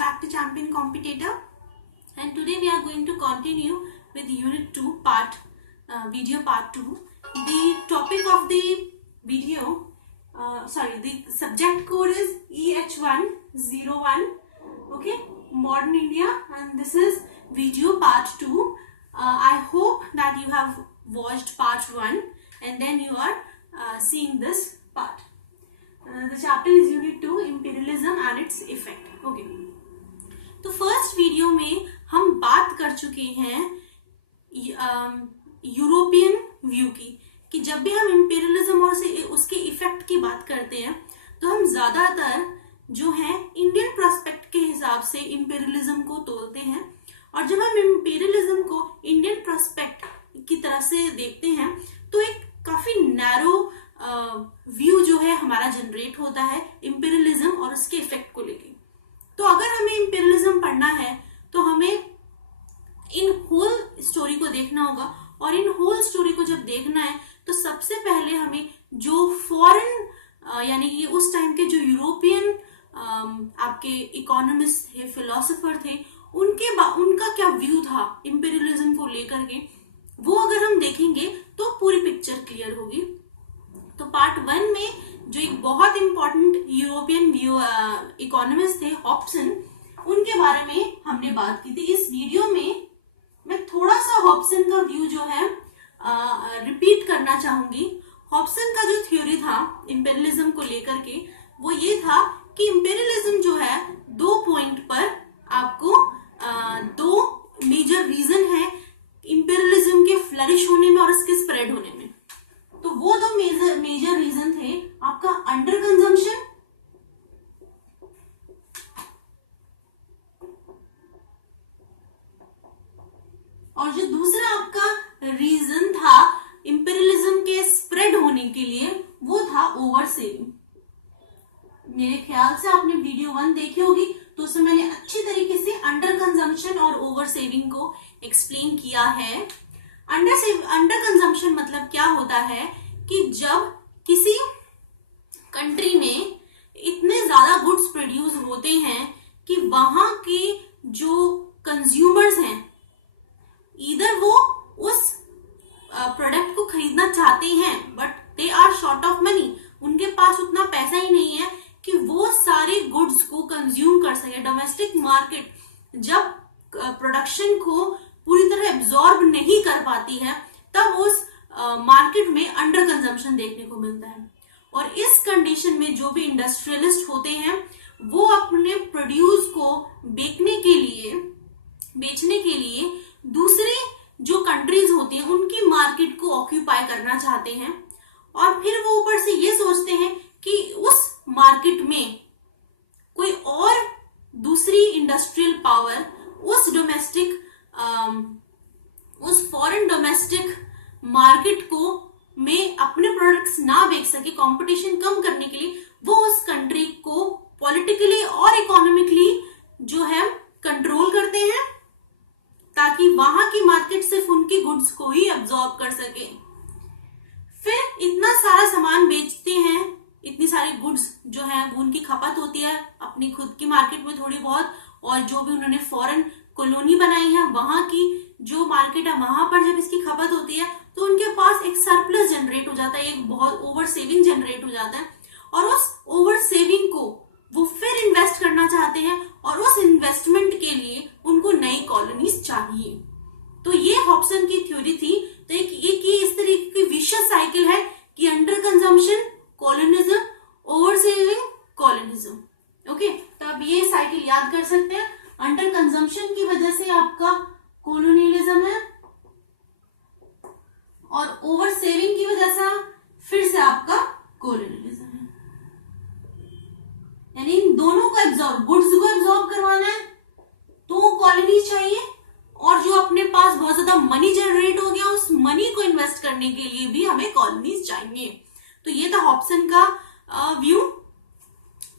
back to Champion Competitor, and today we are going to continue with Unit 2 video part 2. The topic of the video, the subject code is EH101, okay, Modern India, and this is video part 2. I hope that you have watched part 1 and then you are seeing this part. The chapter is Unit 2, Imperialism and its Effect. Okay. तो first video में हम बात कर चुके हैं European view की, कि जब भी हम इंपीरियलिज्म और उसके इफेक्ट की बात करते हैं तो हम ज्यादातर जो है इंडियन प्रोस्पेक्ट के हिसाब से इंपीरियलिज्म को तोलते हैं, और जब हम इंपीरियलिज्म को इंडियन प्रोस्पेक्ट की तरह से देखते हैं तो एक काफी नैरो व्यू जो है हमारा जनरेट होता है इंपीरियलिज्म और उसके इफेक्ट को लेके। तो अगर हमें इंपीरियलिज्म पढ़ना है तो हमें इन होल स्टोरी को देखना होगा, और इन होल स्टोरी को जब देखना है तो सबसे पहले हमें जो फॉरेन यानी कि उस टाइम के जो यूरोपियन आपके इकोनॉमिस्ट थे, फिलोसोफर थे, उनका क्या व्यू था इंपीरियलिज्म को लेकर के, वो अगर हम देखेंगे तो पूरी पिक्चर क्लियर होगी। तो पार्ट 1 में जो एक बहुत इंपॉर्टेंट यूरोपियन इकोनॉमिस्ट थे हॉब्सन, उनके बारे में हमने बात की थी। इस वीडियो में मैं थोड़ा सा हॉब्सन का व्यू जो है रिपीट करना चाहूंगी। हॉब्सन का जो थ्योरी था इंपीरियलिज्म को लेकर के, वो ये था कि इंपीरियलिज्म जो है 2 पॉइंट पर आपको 2 मेजर रीजन है इंपीरियलिज्म के फ्लरिश होने में और इसके स्प्रेड होने में। तो वो 2 मेजर रीजन थे आपका अंडर कंजम्पशन और जो दूसरा आपका रीजन था इंपीरियलिज्म के स्प्रेड होने के लिए, वो था ओवर सेविंग। मेरे ख्याल से आपने वीडियो 1 देखी होगी, तो उसमें मैंने अच्छी तरीके से अंडर कंजम्पशन और ओवर सेविंग को एक्सप्लेन किया है। अंडर कंजम्पशन मतलब क्या होता है कि जब किसी कंट्री में इतने ज्यादा गुड्स प्रोड्यूस होते हैं कि वहां के जो कंज्यूमर्स हैं, इधर वो उस प्रोडक्ट को खरीदना चाहते हैं but they are short of money, उनके पास उतना पैसा ही नहीं है कि वो सारे गुड्स को कंज्यूम कर सके। डोमेस्टिक मार्केट जब प्रोडक्शन को पूरी तरह एब्जॉर्ब नहीं कर पाती है, तब उस मार्केट में अंडर कंजम्पशन देखने को मिलता है। और इस कंडीशन में जो भी इंडस्ट्रियलिस्ट होते हैं वो अपने प्रोड्यूस को बेचने के लिए दूसरी जो कंट्रीज होती हैं उनकी मार्केट को ऑक्यूपाई करना चाहते हैं, और फिर वो ऊपर से ये सोचते हैं कि उस मार्केट में कोई और दूसरी इंडस्ट्रियल पावर उस फॉरेन डोमेस्टिक मार्केट को में अपने प्रोडक्ट्स ना बेच सके, कंपटीशन कम करने के लिए वो उस कंट्री को पॉलिटिकली और इकोनॉमिकली जो है कंट्रोल करते हैं, ताकि वहां की मार्केट सिर्फ उनकी गुड्स को ही अब्सॉर्ब कर सके। फिर इतना सारा सामान बेचते हैं, इतनी सारी गुड्स जो है वो उनकी खपत होती है अपनी खुद की मार्केट में थोड़ी बहुत, और जो भी उन्होंने फॉरेन कॉलोनी बनाई है वहां की जो मार्केट है वहां पर जब इसकी खपत होती है तो उनके पास एक सरप्लस जनरेट हो जाता है, एक बहुत ओवर सेविंग जनरेट हो जाता है, और उस ओवर सेविंग को वो फिर इन्वेस्ट करना चाहते हैं, और उस इन्वेस्टमेंट के लिए उनको नई कॉलोनीज चाहिए। तो ये हॉब्सन की थ्योरी थी। तो ये इस तरीके की विशियस साइकिल है कि under consumption colonialism, over saving colonialism. Okay, तो अब ये साइकिल याद कर सकते हैं। अंडर कंजम्पशन की वजह से आपका कॉलोनियलिज्म है, और ओवर सेविंग की वजह से फिर से आपका कॉलोनियलिज्म है। यानी इन दोनों को गुड्स को एब्जॉर्ब करवाना है तो कॉलोनीज चाहिए, और जो अपने पास बहुत ज्यादा मनी जनरेट हो गया उस मनी को इन्वेस्ट करने के लिए भी हमें कॉलोनीज चाहिए। तो ये था हॉब्सन का व्यू।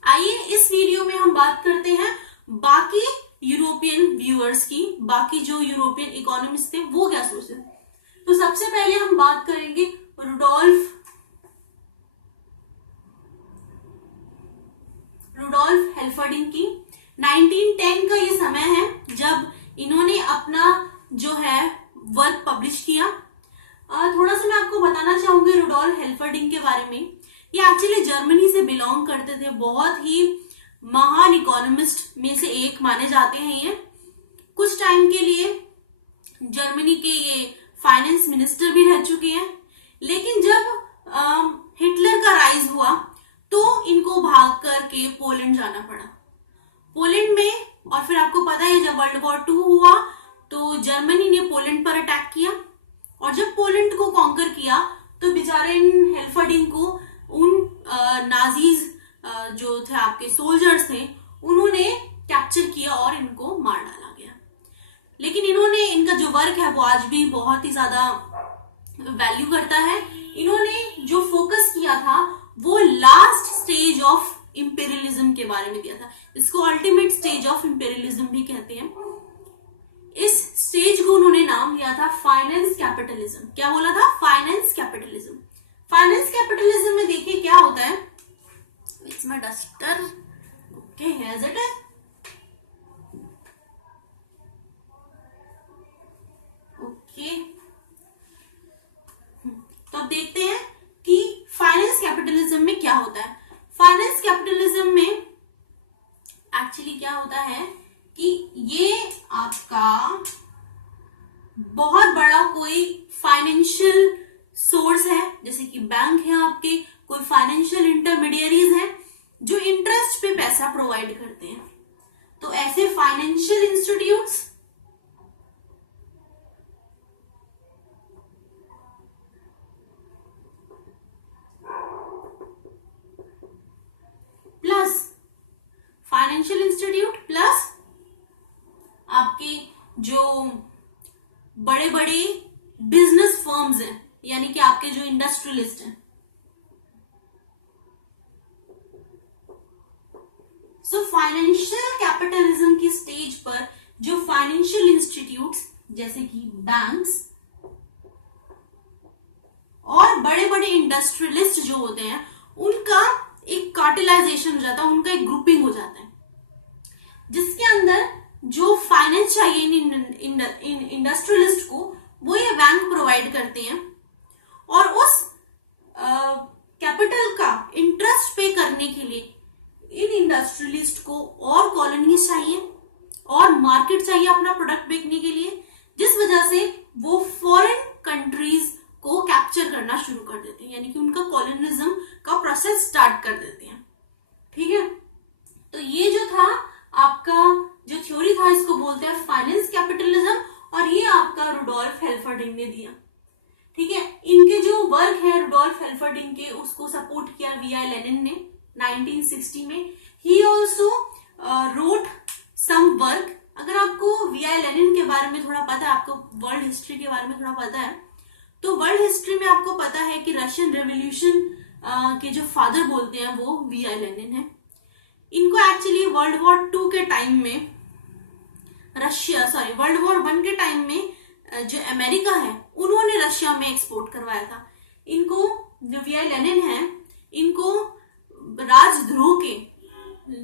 आइए इस वीडियो में हम बात करते हैं बाकी यूरोपियन व्यूअर्स की, बाकी जो यूरोपियन इकोनॉमिस्ट थे वो क्या सोचते थे। तो सबसे पहले हम बात करेंगे रुडोल्फ हेल्फर्डिन की। 1910 का ये समय है जब इन्होंने अपना जो है वर्क पब्लिश किया। थोड़ा सा मैं आपको बताना चाहूंगी रुडोल्फ हेल्फर्डिंग के बारे में। ये एक्चुअली जर्मनी से बिलोंग करते थे, बहुत ही महान इकोनॉमिस्ट में से एक माने जाते हैं ये। कुछ टाइम के लिए जर्मनी के ये फाइनेंस मिनिस्टर भी रह चुके हैं। लेकिन जब हिटलर का राइज हुआ तो इनको भाग करके पोलैंड जाना पड़ा। पोलैंड में, और फिर आपको पता है जब वर्ल्ड वॉर 2 हुआ तो जर्मनी ने पोलैंड पर अटैक किया, और जब पोलैंड को कॉन्कर किया तो बेचारे इन हेल्फर्डिंग को उन नाजीज जो थे आपके सोल्जर्स थे उन्होंने कैप्चर किया और इनको मार डाला गया। लेकिन इन्होंने, इनका जो वर्क है वो आज भी बहुत ही ज्यादा वैल्यू करता है। इन्होंने जो फोकस किया था वो लास्ट स्टेज ऑफ इंपेरियलिज्म के बारे में दिया था। इसको अल्टीमेट स्टेज ऑफ इंपेरियलिज्म भी कहते हैं। इस स्टेज को उन्होंने नाम दिया था फाइनेंस कैपिटलिज्म। क्या बोला था? Finance capitalism. फाइनेंस कैपिटलिज्म में देखिए क्या होता है। It's my duster. Okay, here it is. Okay, तो अब देखते हैं कि फाइनेंस कैपिटलिज्म में क्या होता है। फाइनेंस कैपिटलिज्म में एक्चुअली क्या होता है कि ये आपका बहुत बड़ा कोई फाइनेंशियल सोर्स है, जैसे कि बैंक है आपके, कोई फाइनेंशियल इंटरमीडियरीज हैं जो इंटरेस्ट पे पैसा प्रोवाइड करते हैं। तो ऐसे financial institutes plus financial institute plus आपके जो बड़े बड़े बिजनेस फर्म्स हैं, यानी कि आपके जो इंडस्ट्रियलिस्ट हैं। सो फाइनेंशियल कैपिटलिज्म की स्टेज पर जो फाइनेंशियल इंस्टीट्यूट्स जैसे कि बैंक्स और बड़े बड़े इंडस्ट्रियलिस्ट जो होते हैं उनका एक कार्टेलाइजेशन हो जाता है, उनका एक ग्रुपिंग हो जाता है, जिसके अंदर जो फाइनेंस चाहिए इन इंडस्ट्रियलिस्ट को वो ये बैंक प्रोवाइड करते हैं। और उस कैपिटल का इंटरेस्ट पे करने के लिए इन इंडस्ट्रियलिस्ट को और कॉलोनीज चाहिए और मार्केट चाहिए अपना प्रोडक्ट बेचने के लिए, जिस वजह से वो फॉरेन कंट्रीज को कैप्चर करना शुरू कर देते हैं, यानी कि उनका कॉलोनिज्म का प्रोसेस स्टार्ट कर देते हैं। ठीक है, तो ये जो था आपका जो थ्योरी था इसको बोलते हैं फाइनेंस कैपिटलिज्म, और ये आपका रुडोल्फ हेल्फर्डिंग ने दिया। ठीक है, इनके जो वर्क है रुडोल्फ हेल्फर्डिंग के, उसको सपोर्ट किया वी.आई. लेनिन ने 1960 में। He also wrote some work. अगर आपको वी.आई. लेनिन के बारे में थोड़ा पता है, आपको वर्ल्ड हिस्ट्री के बारे में थोड़ा पता है, तो वर्ल्ड हिस्ट्री में आपको पता है कि रशियन रेवोल्यूशन के जो फादर बोलते हैं वो वी.आई. लेनिन है। इनको एक्चुअली वर्ल्ड वॉर 2 के टाइम में वर्ल्ड वॉर 1 के टाइम में जो अमेरिका है उन्होंने रशिया में एक्सपोर्ट करवाया था। इनको जो वी.आई. लेनिन है, इनको राजद्रोह के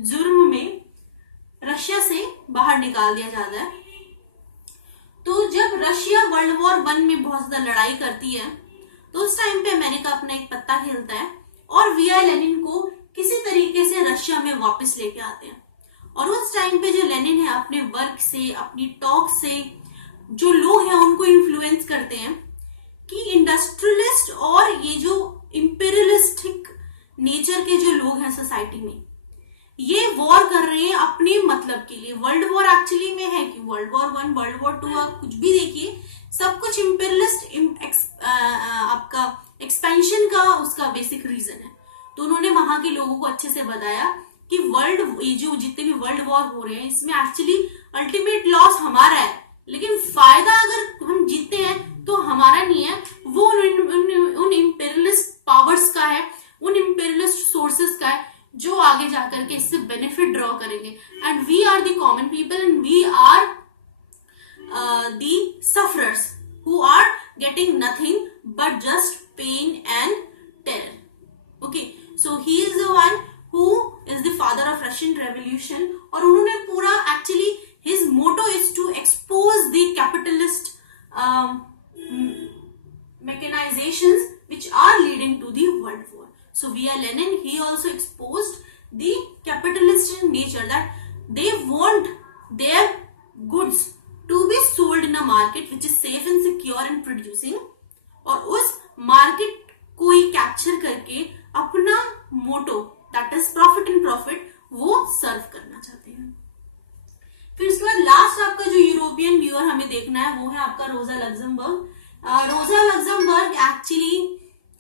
जुर्म में रशिया से बाहर निकाल दिया जाता है। तो जब रशिया वर्ल्ड वॉर 1 में बहुत ज्यादा लड़ाई करती है तो उस टाइम पे अमेरिका अपना एक पत्ता खेलता है और वी.आई. लेनिन को किसी तरीके से रशिया में वापस लेके आते हैं। और उस टाइम पे जो लेनिन है अपने वर्क से, अपनी टॉक से जो लोग हैं उनको इन्फ्लुएंस करते हैं कि इंडस्ट्रियलिस्ट और ये जो इंपीरियलिस्टिक नेचर के जो लोग हैं सोसाइटी में, ये वॉर कर रहे हैं अपने मतलब के लिए। वर्ल्ड वॉर एक्चुअली में है कि वर्ल्ड वॉर 1, वर्ल्ड वॉर 2, आप कुछ भी देखिए, सब कुछ इंपीरियलिस्ट आपका एक्सपेंशन का उसका बेसिक रीजन है। तो उन्होंने वहां के लोगों को अच्छे से बताया कि ये जो जितने भी वर्ल्ड वॉर हो रहे हैं इसमें एक्चुअली अल्टीमेट लॉस हमारा है, लेकिन फायदा अगर हम जीतते हैं तो हमारा नहीं है, वो उन इंपीरियलिस्ट पावर्स का है, उन इंपीरियलिस्ट सोर्सेस का है जो आगे जाकर के इससे बेनिफिट ड्रॉ करेंगे। And we are the common people and we are the sufferers who are getting nothing but just pain and terror. Okay, so he is the one who is the father of Russian revolution. और उन्होंने also exposed the capitalist nature that they want their goods to be sold in a market which is safe and secure in producing, और उस market को ही capture करके अपना motto that is profit and profit वो serve करना चाहते हैं। फिर उसके बाद लास्ट आपका जो यूरोपियन व्यूअर हमें देखना है वो है आपका रोजा लग्जमबर्ग। रोजा लग्जमबर्ग एक्चुअली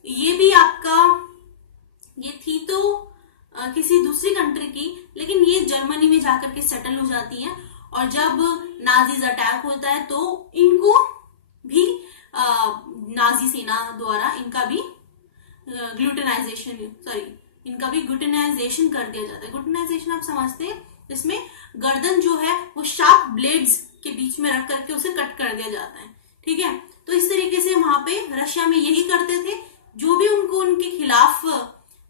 ये भी आपका ये थी तो किसी दूसरी कंट्री की, लेकिन ये जर्मनी में जाकर के सेटल हो जाती हैं, और जब नाजीज अटैक होता है तो इनको भी नाजी सेना द्वारा इनका भी ग्लूटेनाइजेशन कर दिया जाता है। ग्लूटेनाइजेशन आप समझते हैं, जिसमें गर्दन जो है वो शार्प ब्लेड्स के बीच में रख करके उसे कट कर दिया जाता है, ठीक है। तो इस तरीके से वहां पे रशिया में यही करते थे। जो भी उनको उनके खिलाफ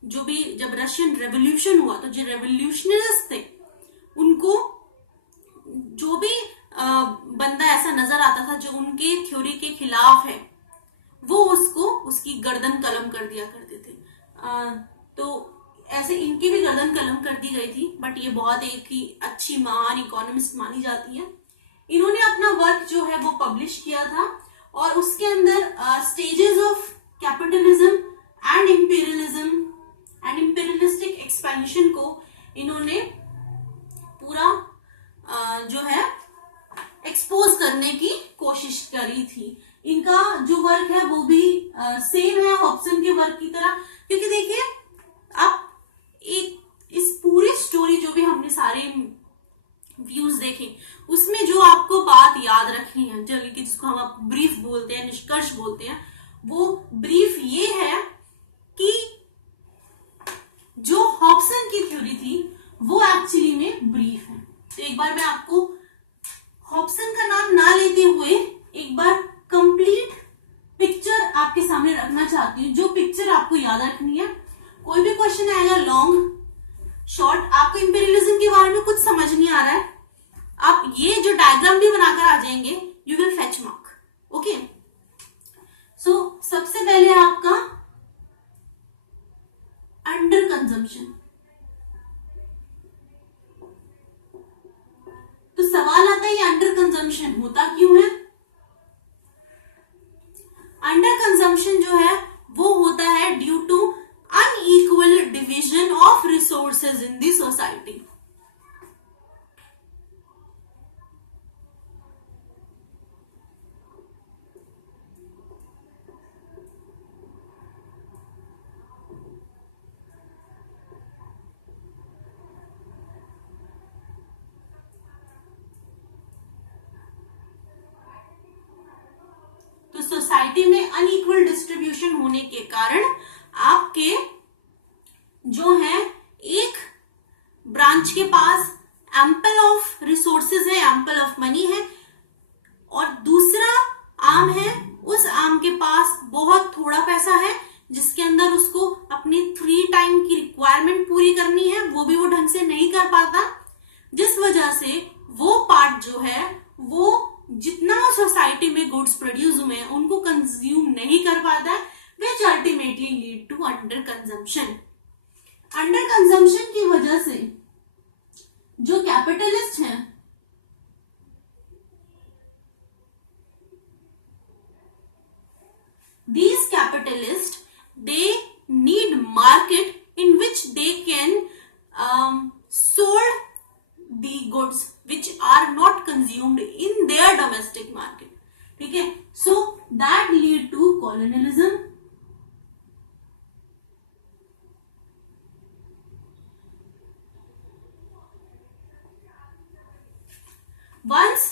जो भी जब रशियन रेवोल्यूशन हुआ तो जो रेवोल्यूशनरिस्ट थे उनको जो भी बंदा ऐसा नजर आता था जो उनके थ्योरी के खिलाफ है वो उसको उसकी गर्दन कलम कर दिया करते थे। तो ऐसे इनकी भी गर्दन कलम कर दी गई थी, बट ये बहुत एक ही अच्छी महान इकोनॉमिस्ट मानी जाती है। इन्होंने अपना वर्क जो है वो पब्लिश किया था, और उसके अंदर stages of capitalism and imperialism and imperialistic expansion को इन्होंने पूरा जो है एक्सपोज करने की कोशिश करी थी। इनका जो वर्क है वो भी सेम है हॉब्सन के वर्क की तरह, क्योंकि देखिए आप एक इस पूरी स्टोरी जो भी हमने सारे व्यूज देखे उसमें जो आपको बात याद रखनी है, जो जिसको हम ब्रीफ बोलते हैं, निष्कर्ष बोलते हैं, वो ब्रीफ ये है कि जो हॉब्सन की थ्योरी थी वो एक्चुअली में ब्रीफ है। तो एक बार मैं आपको हॉब्सन का नाम ना लेते हुए एक बार कंप्लीट पिक्चर आपके सामने रखना चाहती हूँ। जो पिक्चर आपको याद रखनी है, कोई भी क्वेश्चन आएगा लॉन्ग शॉर्ट, आपको इंपीरियलिज्म के बारे में कुछ समझ नहीं आ रहा है, आप ये जो डायग्राम भी बनाकर आ जाएंगे, you will fetch mark. Okay, so सबसे पहले आपका अंडर कंजम्पशन। तो सवाल आता है ये अंडर कंजम्पशन होता क्यों है? अंडर कंजम्पशन जो है वो होता है due to unequal division of resources in the society. Society में अनइक्वल डिस्ट्रीब्यूशन होने के कारण आपके जो है एक ब्रांच के पास एम्पल ऑफ रिसोर्सेज है, एम्पल ऑफ मनी है, और दूसरा आर्म है, उस आर्म के पास बहुत थोड़ा पैसा है जिसके अंदर उसको अपनी 3 टाइम की रिक्वायरमेंट पूरी करनी है, वो भी वो ढंग से नहीं कर पाता, जिस वजह से वो पार्ट जो है वो जितना सोसाइटी में गुड्स प्रोड्यूस हुए हैं उनको कंज्यूम नहीं कर पाता है, which ultimately lead to under consumption. Under consumption की वजह से जो कैपिटलिस्ट हैं these capitalists they need market in which they can sold the goods which are not consumed in their domestic market, ठीक है। so that lead to colonialism, once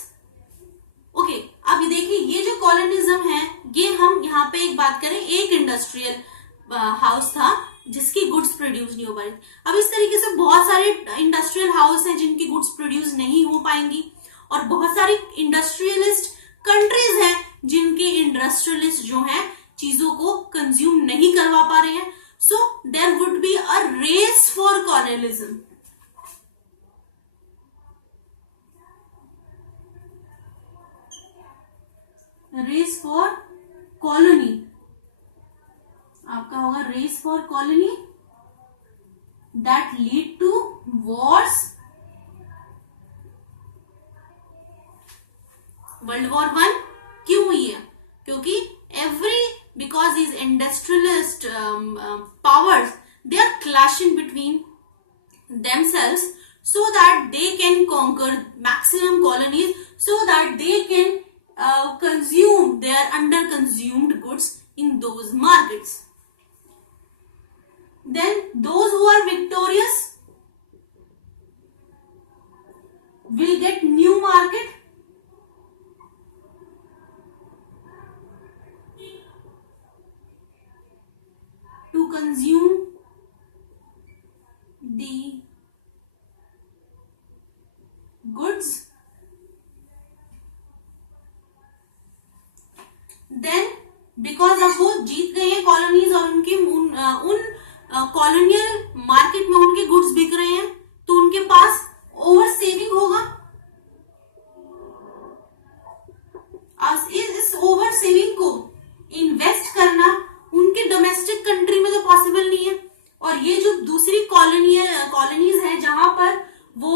okay अब ये देखिए ये जो कॉलोनिज्म है ये हम यहाँ पे एक बात करें, एक इंडस्ट्रियल हाउस था जिसकी गुड्स प्रोड्यूस नहीं हो पाई। अब इस तरीके से बहुत सारे इंडस्ट्रियल हाउस हैं जिनकी गुड्स प्रोड्यूस नहीं हो पाएंगी, और बहुत सारी इंडस्ट्रियलिस्ट कंट्रीज हैं जिनके इंडस्ट्रियलिस्ट जो हैं चीजों को कंज्यूम नहीं करवा पा रहे हैं। So there would be a race for colonialism. Race for colony आपका होगा race for colony, that lead to wars. World war 1 क्यों हुई है? क्योंकि because these industrialist powers, they are clashing between themselves so that they can conquer maximum colonies, so that they can consume their under consumed goods in those markets. Then those who are victorious will get new market, to consume the goods. Then because अब वो जीत गए हैं colonies और उनके उन colonial market में उनके goods बिक रहे हैं, तो उनके पास ओवर सेविंग होगा। इस ओवर सेविंग को इन्वेस्ट करना उनके डोमेस्टिक कंट्री में तो पॉसिबल नहीं है, और ये जो दूसरी कॉलोनीज है जहां पर वो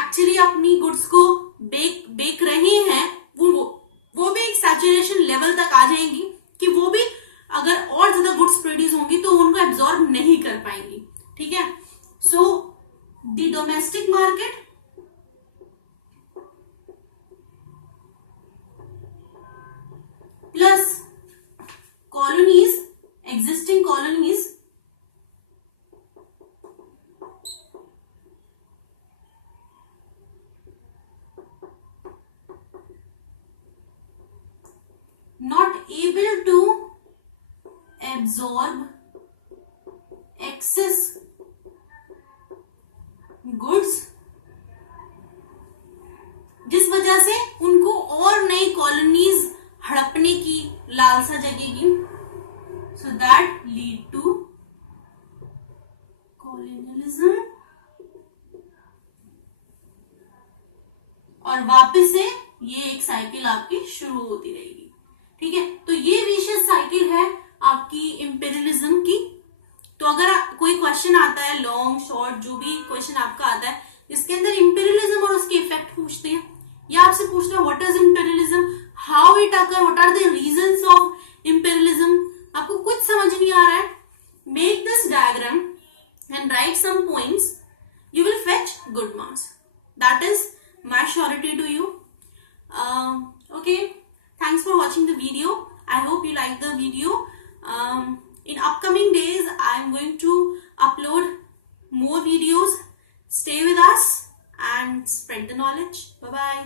एक्चुअली अपनी गुड्स को बेक रहे हैं, वो भी एक सैचुरेशन लेवल तक आ जाएंगी कि वो भी अगर और ज्यादा गुड्स प्रोड्यूस होंगी तो उनको एब्जॉर्ब नहीं कर पाएंगी। ठीक है, so the domestic market plus colonies, existing colonies, not able to absorb excess goods, जिस वजह से उनको और नई कॉलोनीज हड़पने की लालसा जगेगी, so that lead to colonialism, और वापस से ये एक साइकिल आपकी शुरू होती रहेगी। ठीक है, तो ये विशेष साइकिल है आपकी इंपेरियलिज्म की। तो अगर कोई क्वेश्चन आता है, लॉन्ग शॉर्ट जो भी क्वेश्चन आपका आता है, इसके अंदर इंपेरियलिज्म और उसके इफेक्ट पूछते हैं, या आपसे पूछते हैं what is imperialism, how it occur, what are the reasons of imperialism, आपको कुछ समझ नहीं आ रहा है, make this diagram and write some points, you will fetch good marks. That is my surety to you. Okay, thanks for watching the video. I hope you like the video. In upcoming days I am going to upload more videos. Stay with us and spread the knowledge. Bye bye.